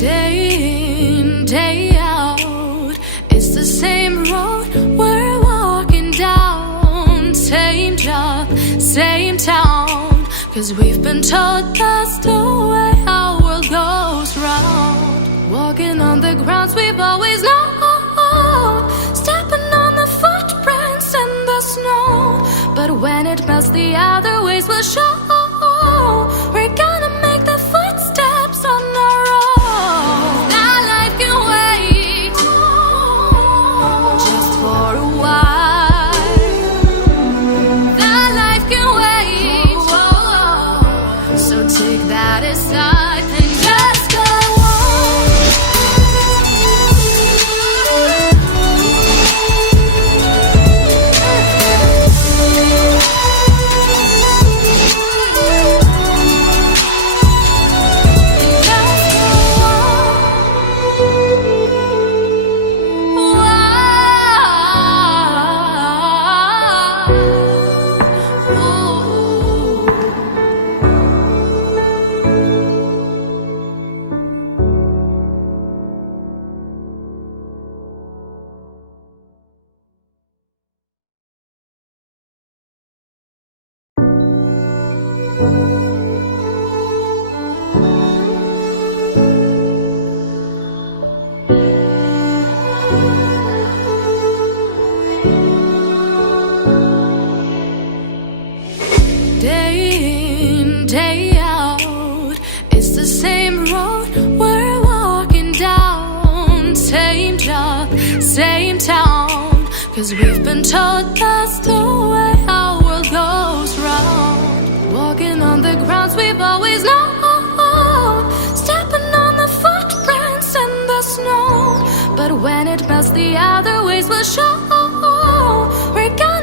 Day in, day out, it's the same road we're walking down. Same job, same town, 'cause we've been told that's the way our world goes round. Walking on the grounds we've always known, stepping on the footprints in the snow. But when it melts, the other ways will show. We're gonna make the footsteps on our own. That life can wait, just for a while. That life can wait, so take that aside and just go on. Day in, day out, it's the same road we're walking down. Same job, same town, 'cause we've been told that's the way our world goes round. Walking on the grounds we've always known, stepping on the footprints in the snow. But when it melts, the other ways will show. We're gonna